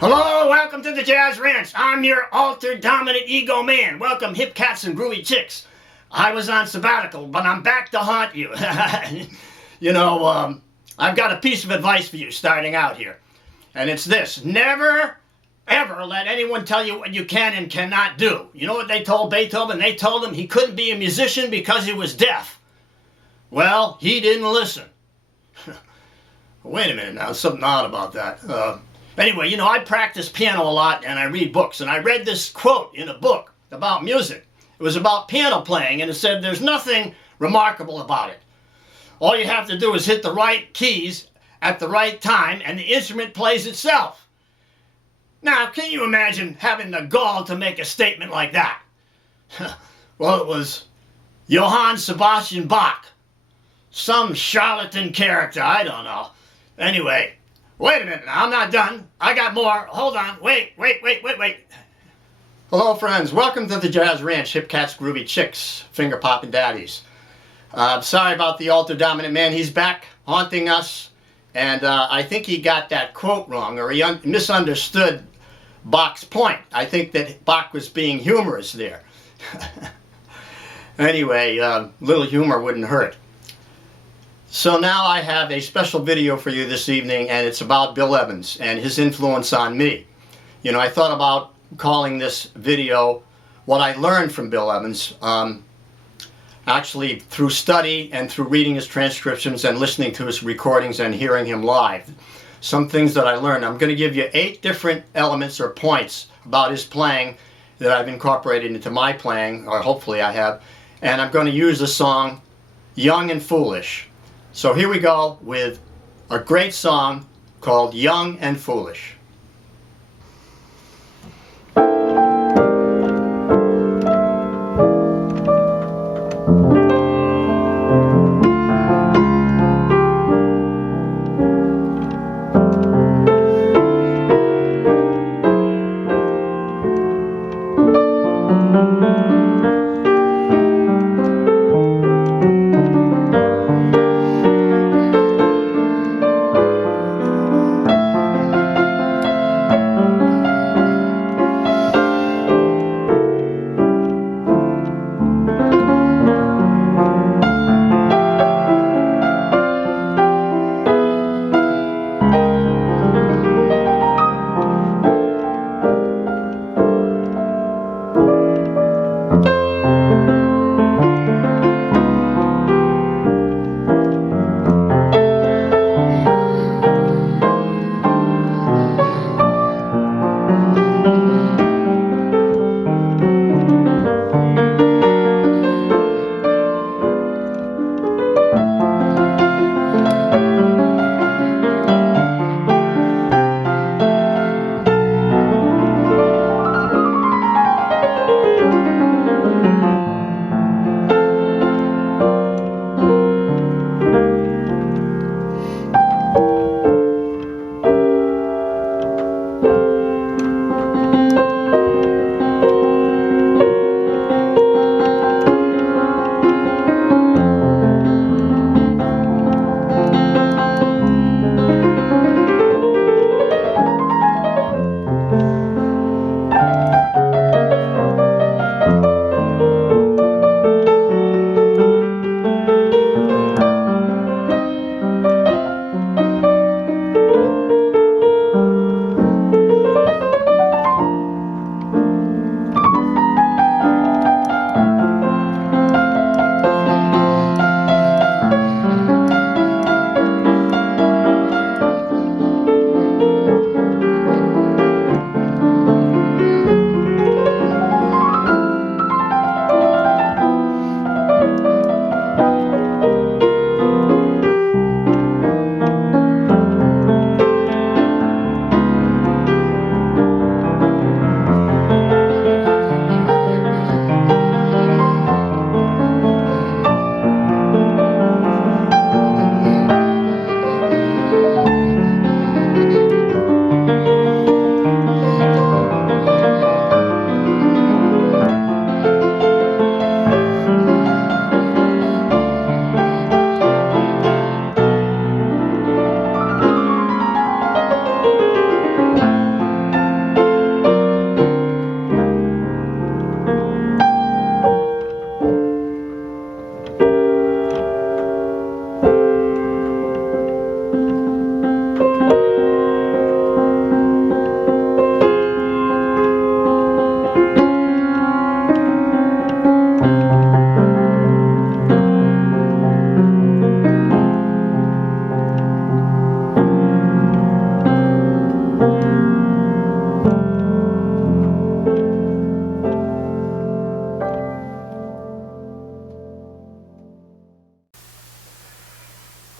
Hello, welcome to the Jazz Ranch. I'm your altered, dominant ego man. Welcome, hip cats and groovy chicks. I was on sabbatical, but I'm back to haunt you. I've got a piece of advice for you starting out here. And it's this: never, ever let anyone tell you what you can and cannot do. You know what they told Beethoven? They told him he couldn't be a musician because he was deaf. Well, he didn't listen. Wait a minute now, there's something odd about that. Anyway, I practice piano a lot and I read books. And I read this quote in a book about music. It was about piano playing, and it said there's nothing remarkable about it. All you have to do is hit the right keys at the right time and the instrument plays itself. Now, can you imagine having the gall to make a statement like that? Well, it was Johann Sebastian Bach. Some charlatan character, I don't know. Anyway, wait a minute now, I'm not done. I got more. Hold on. Wait. Hello, friends. Welcome to the Jazz Ranch, hip cats, groovy chicks, finger popping daddies. Sorry about the alter dominant man. He's back haunting us, and I think he got that quote wrong, or he misunderstood Bach's point. I think that Bach was being humorous there. Anyway, little humor wouldn't hurt. So now I have a special video for you this evening, and it's about Bill Evans and his influence on me. I thought about calling this video What I Learned from Bill Evans, actually through study and through reading his transcriptions and listening to his recordings and hearing him live. Some things that I learned. I'm going to give you 8 different elements or points about his playing that I've incorporated into my playing, or hopefully I have, and I'm going to use the song Young and Foolish. So here we go with a great song called Young and Foolish.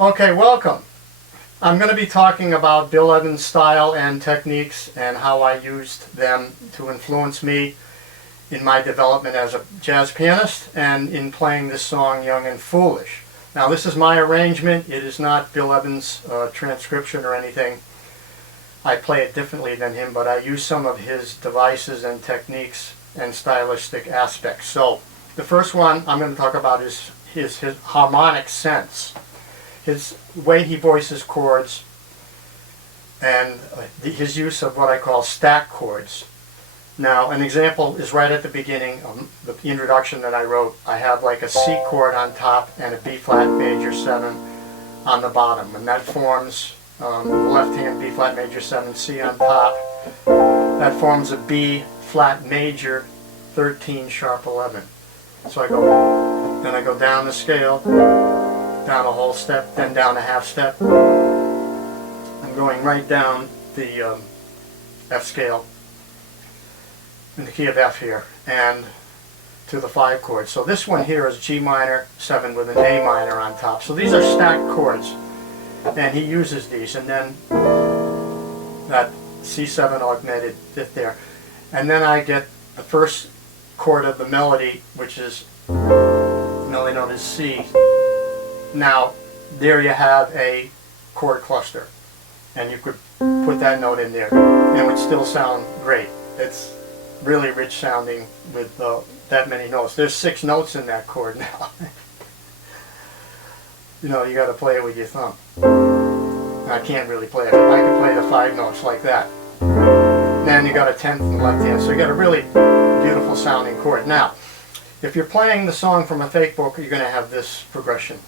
Okay, welcome. I'm going to be talking about Bill Evans' style and techniques and how I used them to influence me in my development as a jazz pianist and in playing this song Young and Foolish. Now this is my arrangement. It is not Bill Evans' transcription or anything. I play it differently than him, but I use some of his devices and techniques and stylistic aspects. So the first one I'm going to talk about is his harmonic sense. His way he voices chords and his use of what I call stack chords. Now an example is right at the beginning of the introduction that I wrote. I have like a C chord on top and a B flat major 7 on the bottom, and that forms the left hand B flat major 7, C on top. That forms a B flat major 13 sharp 11. So then I go down the scale, down a whole step, then down a half step. I'm going right down the F scale in the key of F here and to the 5 chord. So this one here is G minor 7 with an A minor on top. So these are stacked chords, and he uses these, and then that C7 augmented fifth there, and then I get the first chord of the melody, which is melody note is C. Now there you have a chord cluster, and you could put that note in there and it would still sound great. It's really rich sounding with that many notes. There's 6 notes in that chord now. You know, you got to play it with your thumb. I can't really play it. I can play the 5 notes like that. Then you got a 10th in the left hand, so you got a really beautiful sounding chord. Now, if you're playing the song from a fake book, you're going to have this progression: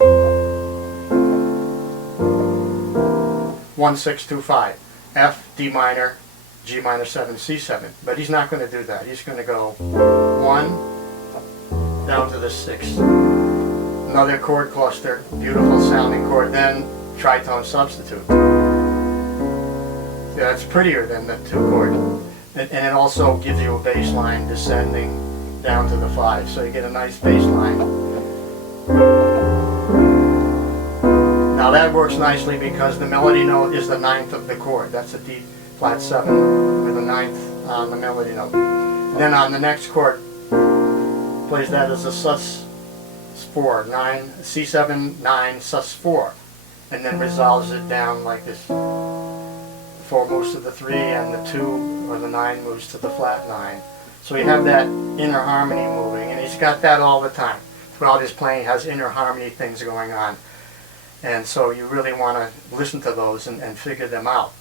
1 6 2 5, F, D minor, G minor 7, C7. But he's not going to do that. He's going to go 1 down to the 6th. Another chord cluster, beautiful sounding chord, then tritone substitute. Yeah, it's prettier than the 2 chord. And it also gives you a bass line descending down to the 5, so you get a nice bass line. Now that works nicely because the melody note is the 9th of the chord. That's a D flat 7 with a 9th on the melody note. Then on the next chord, plays that as a sus 4, 9, C7, 9, sus 4, and then resolves it down like this. The 4 moves to the 3, and the 2 or the 9 moves to the flat 9. So you have that inner harmony moving, and he's got that all the time. Throughout his playing, he has inner harmony things going on, and so you really want to listen to those and figure them out.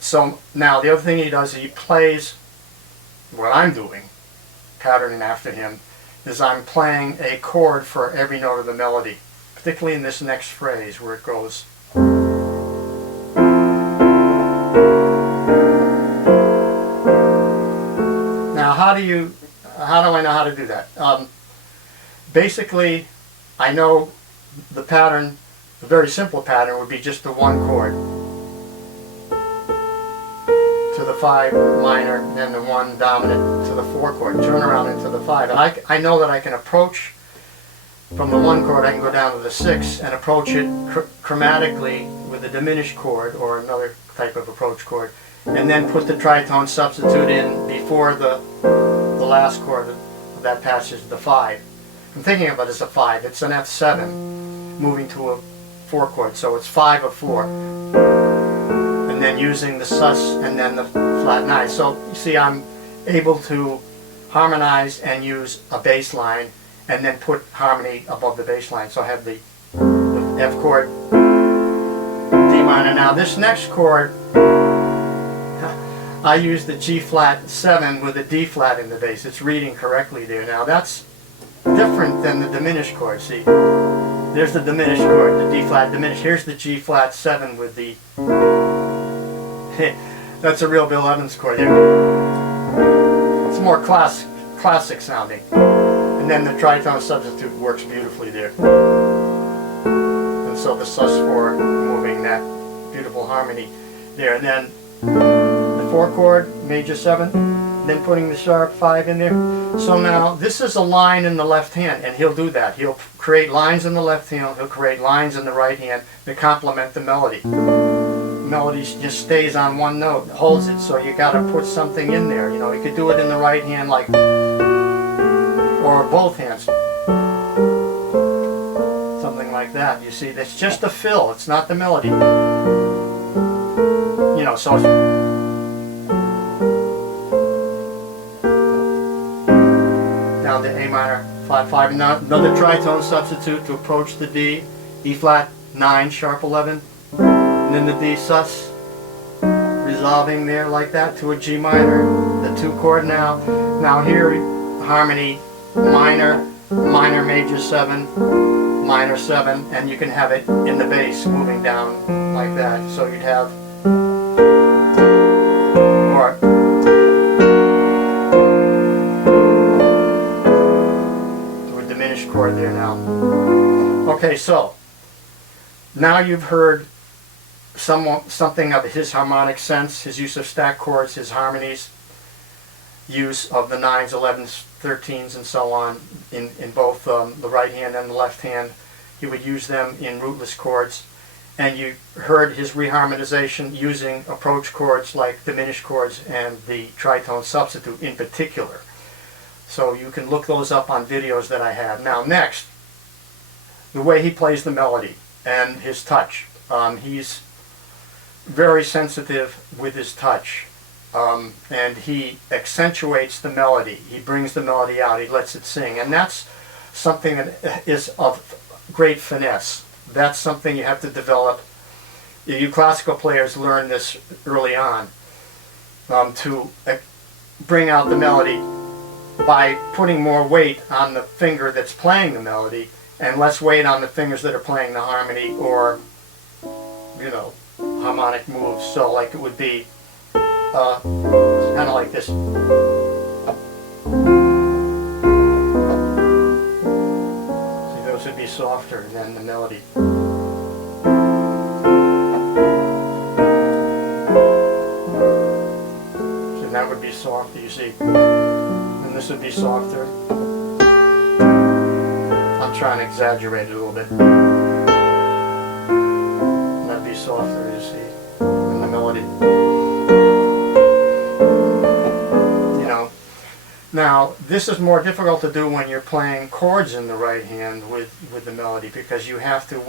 So now the other thing he does is he plays what I'm doing, patterning after him, is I'm playing a chord for every note of the melody, particularly in this next phrase where it goes. Now how do I know how to do that? Basically, I know the pattern, the very simple pattern would be just the 1 chord to the 5 minor, then the 1 dominant to the 4 chord, turn around into the 5. And I know that I can approach from the 1 chord, I can go down to the 6 and approach it chromatically with a diminished chord or another type of approach chord, and then put the tritone substitute in before the last chord of that passage, the 5. I'm thinking of it as a 5. It's an F7 moving to a 4 chord, so it's 5 of 4. And then using the sus and then the flat 9. So you see, I'm able to harmonize and use a bass line and then put harmony above the bass line. So I have the F chord, D minor. Now this next chord, I use the G flat 7 with a D flat in the bass. It's reading correctly there. Now that's different than the diminished chord. See, there's the diminished chord, the D flat diminished. Here's the G flat 7 with the that's a real Bill Evans chord. It's more classic sounding. And then the tritone substitute works beautifully there. And so the sus4 moving that beautiful harmony there. And then the 4 chord, major 7, then putting the sharp 5 in there. So now this is a line in the left hand, and he'll do that. He'll create lines in the left hand, he'll create lines in the right hand to complement the melody. Melody just stays on one note, holds it, so you got to put something in there. You know, you could do it in the right hand, like, or both hands, something like that. You see, it's just a fill. It's not the melody. You know, so down to A minor, flat 5, and now another tritone substitute to approach the D, E flat 9, sharp 11. And then the D sus, resolving there like that to a G minor, the 2 chord now. Now here, harmony, minor, minor major 7, minor 7, and you can have it in the bass moving down like that. So you'd have, or to a diminished chord there now. Okay, so now you've heard something of his harmonic sense, his use of stacked chords, his harmonies, use of the 9s, 11s, 13s, and so on in both the right hand and the left hand. He would use them in rootless chords. And you heard his reharmonization using approach chords like diminished chords and the tritone substitute in particular. So you can look those up on videos that I have. Now next, the way he plays the melody and his touch. He's very sensitive with his touch, and he accentuates the melody. He brings the melody out, he lets it sing, and that's something that is of great finesse. That's something you have to develop. You classical players learn this early on, to bring out the melody by putting more weight on the finger that's playing the melody and less weight on the fingers that are playing the harmony or, you know, harmonic moves. So like it would be kind of like this. See, those would be softer than the melody. So that would be softer, you see. And this would be softer. I'm trying to exaggerate it a little bit. That'd be softer, you see, in the melody. You know, now this is more difficult to do when you're playing chords in the right hand with the melody, because you have to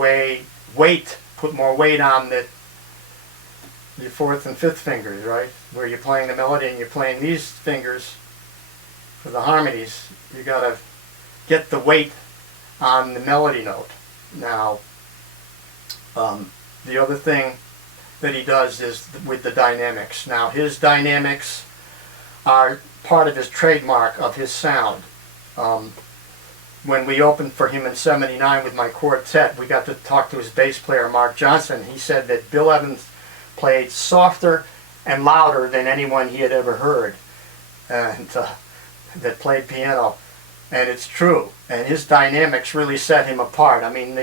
put more weight on your 4th and 5th fingers, right? Where you're playing the melody and you're playing these fingers for the harmonies. You gotta get the weight on the melody note. Now, the other thing that he does is with the dynamics. Now, his dynamics are part of his trademark of his sound. When we opened for him in '79 with my quartet, we got to talk to his bass player, Mark Johnson. He said that Bill Evans played softer and louder than anyone he had ever heard, and that played piano. And it's true. And his dynamics really set him apart. I mean,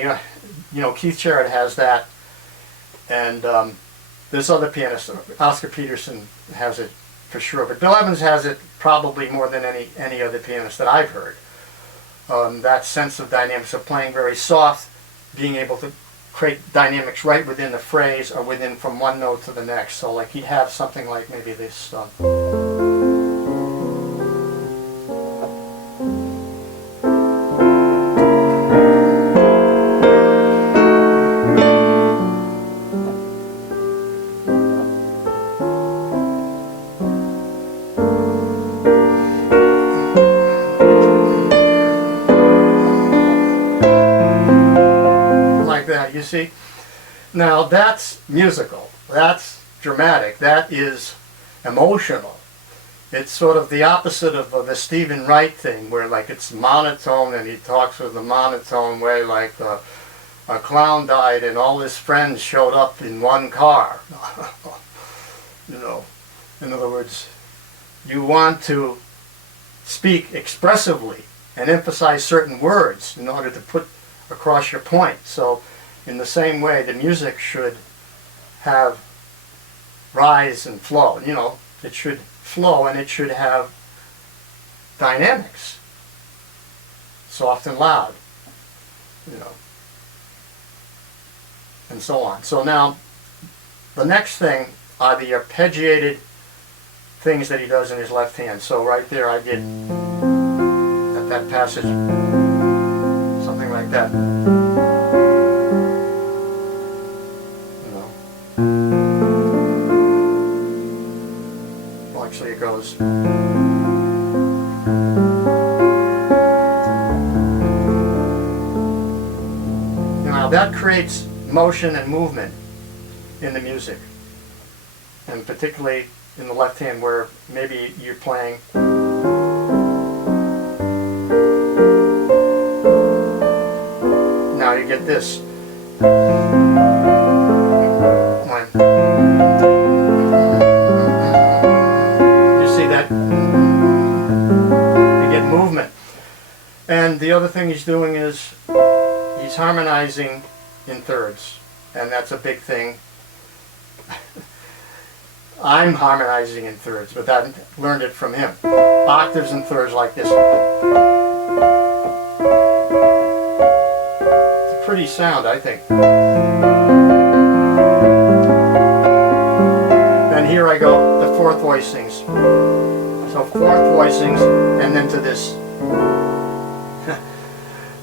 you know, Keith Jarrett has that, and there's other pianists. Oscar Peterson has it for sure, but Bill Evans has it probably more than any other pianist that I've heard. That sense of dynamics of playing very soft, being able to create dynamics right within the phrase or within from one note to the next. So like he'd have something like maybe this. You see? Now that's musical, that's dramatic, that is emotional. It's sort of the opposite of the Stephen Wright thing, where like it's monotone and he talks with a monotone way, like a clown died and all his friends showed up in one car. You know, in other words, you want to speak expressively and emphasize certain words in order to put across your point. So in the same way, the music should have rise and flow. You know, It should flow, and it should have dynamics, soft and loud, you know, and so on. So now, the next thing are the arpeggiated things that he does in his left hand. So right there I did that passage, something like that. You know. Well, actually it goes. Now that creates motion and movement in the music, and particularly in the left hand where maybe you're playing now you get this when you see that you get movement. And the other thing he's doing is he's harmonizing in thirds, and that's a big thing. I'm harmonizing in thirds, but I learned it from him. Octaves and thirds like this. It's a pretty sound, I think. Then here I go, the fourth voicings. So fourth voicings, and then to this.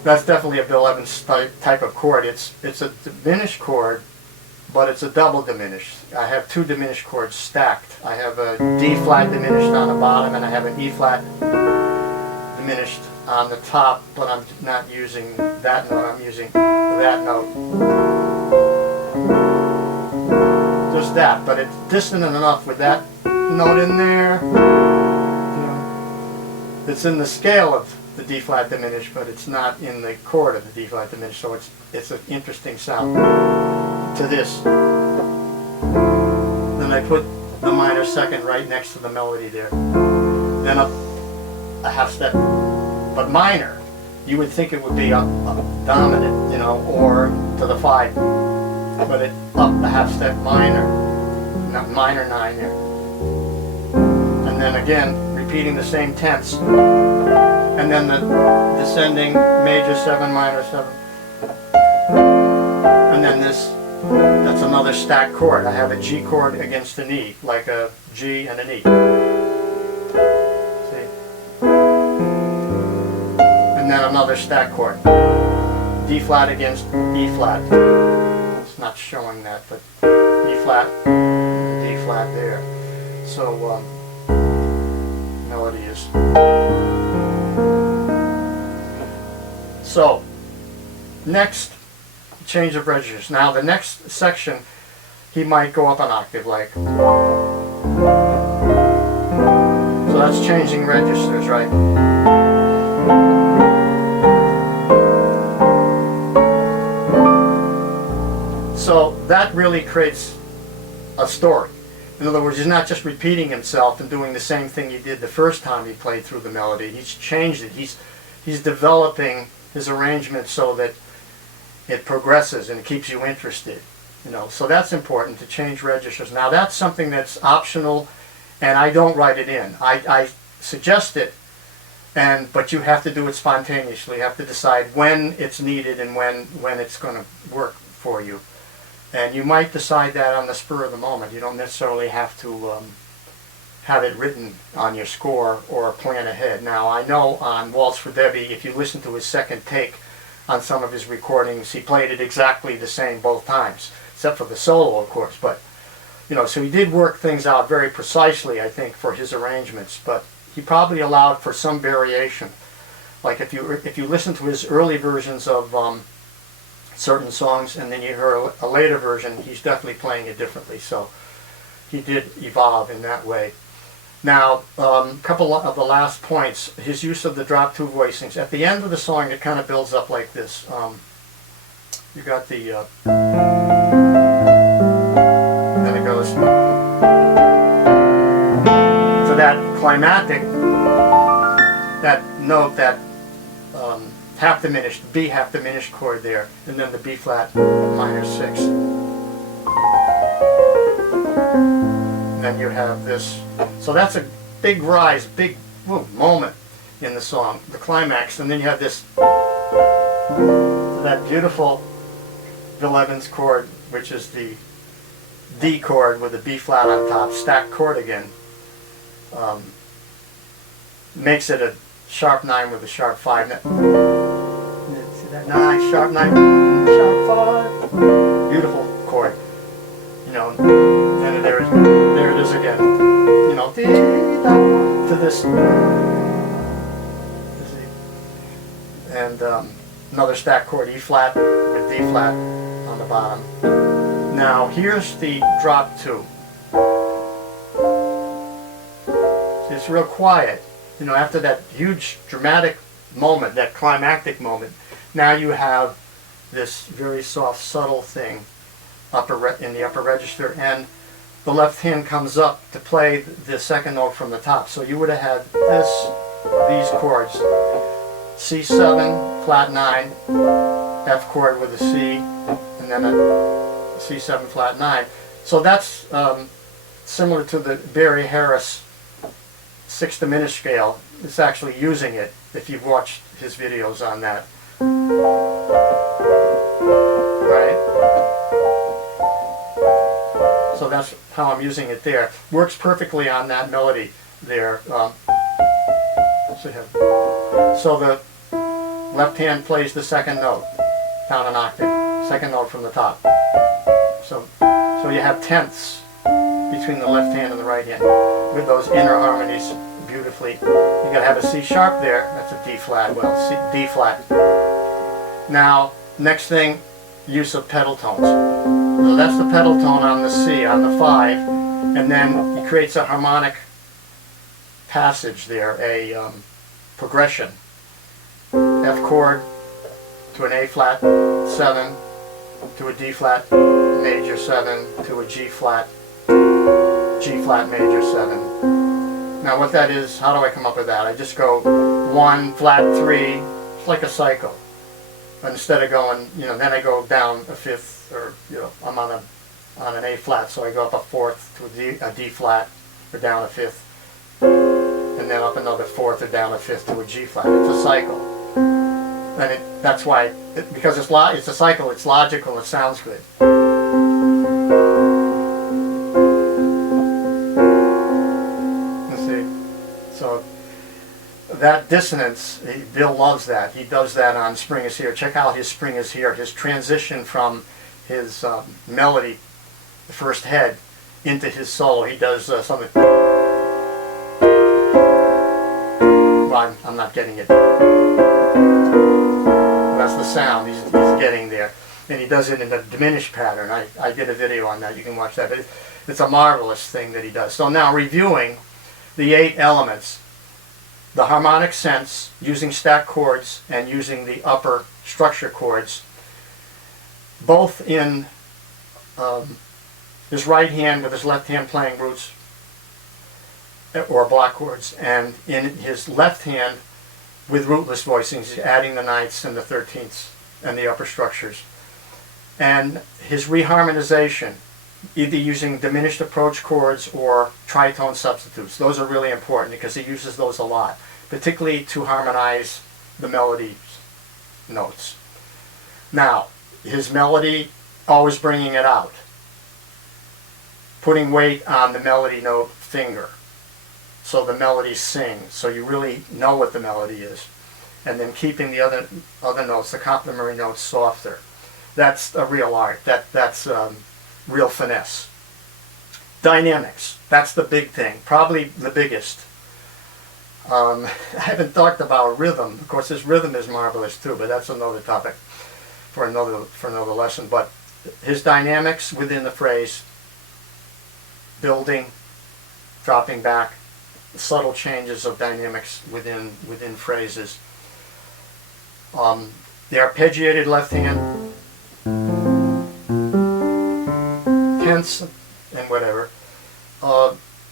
That's definitely a Bill Evans type of chord. It's a diminished chord, but it's a double diminished. I have two diminished chords stacked. I have a D flat diminished on the bottom, and I have an E flat diminished on the top, but I'm not using that note, I'm using that note. Just that, but it's dissonant enough with that note in there. You know, it's in the scale of the D flat diminished, but it's not in the chord of the D flat diminished, so it's an interesting sound to this. Then I put the minor second right next to the melody there. Then up a half step, but minor. You would think it would be up dominant, you know, or to the 5, but it up a half step minor, not minor 9 there. And then again, repeating the same tenths. And then the descending major 7, minor 7. And then this, that's another stacked chord. I have a G chord against an E, like a G and an E. See? And then another stacked chord. D flat against E flat. It's not showing that, but E flat, D flat there. So, melody is. So, next, change of registers. Now the next section, he might go up an octave, like. So that's changing registers, right? So that really creates a story. In other words, he's not just repeating himself and doing the same thing he did the first time he played through the melody. He's changed it. He's developing his arrangement so that it progresses and it keeps you interested. You know, so that's important, to change registers. Now that's something that's optional, and I don't write it in. I suggest it, but you have to do it spontaneously. You have to decide when it's needed and when it's going to work for you. And you might decide that on the spur of the moment. You don't necessarily have to have it written on your score or plan ahead. Now, I know on Waltz for Debbie, if you listen to his second take on some of his recordings, he played it exactly the same both times, except for the solo, of course. But, you know, so he did work things out very precisely, I think, for his arrangements. But he probably allowed for some variation. Like if you listen to his early versions of certain songs, and then you hear a later version, he's definitely playing it differently. So he did evolve in that way. Now, a couple of the last points, his use of the drop 2 voicings. At the end of the song, it kind of builds up like this. You got the, then it goes to that climactic, that note, that half diminished, B half diminished chord there, and then the B flat minor 6. Then you have this So that's a big rise, big moment in the song, the climax. And then you have this, that beautiful Bill Evans chord, which is the D chord with a B flat on top, stacked chord again. Makes it a sharp 9 with a sharp 5. See that 9, sharp 9, sharp 5. Beautiful chord. You know, and there it is again. You know, to this. And another stacked chord, E flat with D flat on the bottom. Now here's the drop 2. See, it's real quiet. You know, after that huge dramatic moment, that climactic moment, now you have this very soft, subtle thing in the upper register, and the left hand comes up to play the second note from the top. So you would have had these chords: C7, flat 9, F chord with a C, and then a C7, flat 9. So that's similar to the Barry Harris 6th diminished scale. It's actually using it, if you've watched his videos on that. Right? So that's how I'm using it there. Works perfectly on that melody there. So the left hand plays the second note, down an octave, second note from the top. So you have tenths between the left hand and the right hand with those inner harmonies beautifully. You gotta have a C sharp there. That's a D flat. Well, D flat. Now, next thing, use of pedal tones. So that's the pedal tone on the C, on the 5, and then he creates a harmonic passage there, a progression. F chord to an A flat 7, to a D flat major 7, to a G flat major 7. Now what that is, how do I come up with that? I just go 1, flat 3, it's like a cycle. Instead of going, you know, then I go down a 5th, or, you know, I'm on an A flat, so I go up a 4th to a D flat, or down a 5th, and then up another 4th or down a 5th to a G flat. It's a cycle. And that's why, because it's a cycle, it's logical, it sounds good. So that dissonance, Bill loves that. He does that on Spring Is Here. Check out his Spring Is Here, his transition from his melody, the first head, into his solo. He does something. Well, I'm not getting it. That's the sound he's getting there. And he does it in a diminished pattern. I did a video on that. You can watch that. But it's a marvelous thing that he does. So now reviewing the 8 elements. The harmonic sense, using stacked chords and using the upper structure chords, both in his right hand with his left hand playing roots or block chords, and in his left hand with rootless voicings, he's adding the 9ths and the 13ths and the upper structures. And his reharmonization, either using diminished approach chords or tritone substitutes. Those are really important because he uses those a lot, particularly to harmonize the melody notes. Now, his melody, always bringing it out, putting weight on the melody note finger so the melody sings, so you really know what the melody is, and then keeping the other notes, the complementary notes, softer. That's a real art. That's real finesse. Dynamics, that's the big thing, probably the biggest. I haven't talked about rhythm. Of course, his rhythm is marvelous too, but that's another topic for another lesson. But his dynamics within the phrase, building, dropping back, subtle changes of dynamics within phrases. The arpeggiated left hand, tenths and whatever.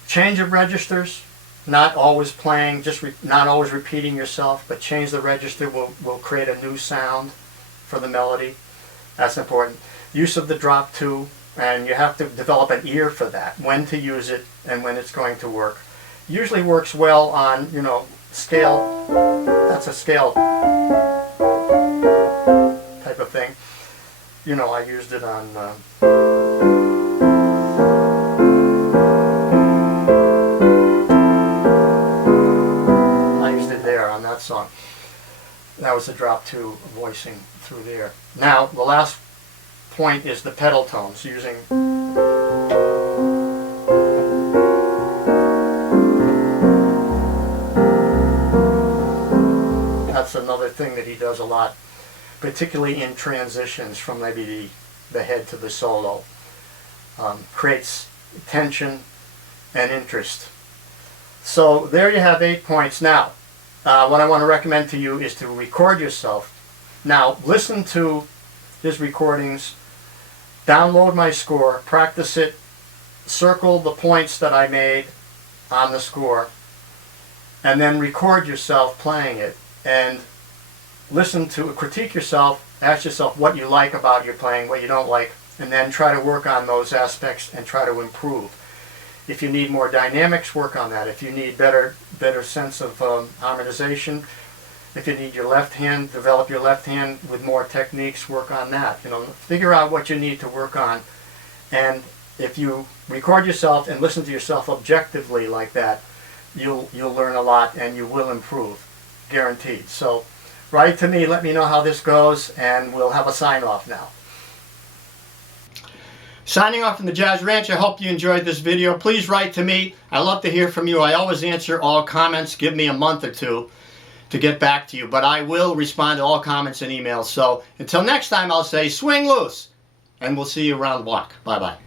Change of registers, not always playing, not always repeating yourself, but change the register will create a new sound for the melody. That's important. Use of the drop 2, and you have to develop an ear for that, when to use it and when it's going to work. Usually works well on, you know, scale. That's a scale type of thing. You know, I used it on I used it there on that song. That was a drop 2 voicing through there. Now the last point is the pedal tones, using that's another thing that he does a lot, particularly in transitions from maybe the head to the solo. Creates tension and interest. So there you have 8 points. Now what I want to recommend to you is to record yourself. Now listen to his recordings, download my score, practice it, circle the points that I made on the score, and then record yourself playing it and listen to, critique yourself, ask yourself what you like about your playing, what you don't like, and then try to work on those aspects and try to improve. If you need more dynamics, work on that. If you need better sense of harmonization, if you need your left hand, develop your left hand with more techniques, work on that. You know, figure out what you need to work on. And if you record yourself and listen to yourself objectively like that, you'll learn a lot and you will improve, guaranteed. So write to me, let me know how this goes, and we'll have a sign off now. Signing off from the Jazz Ranch. I hope you enjoyed this video. Please write to me. I love to hear from you. I always answer all comments. Give me a month or two to get back to you, but I will respond to all comments and emails. So until next time, I'll say swing loose, and we'll see you around the block. Bye-bye.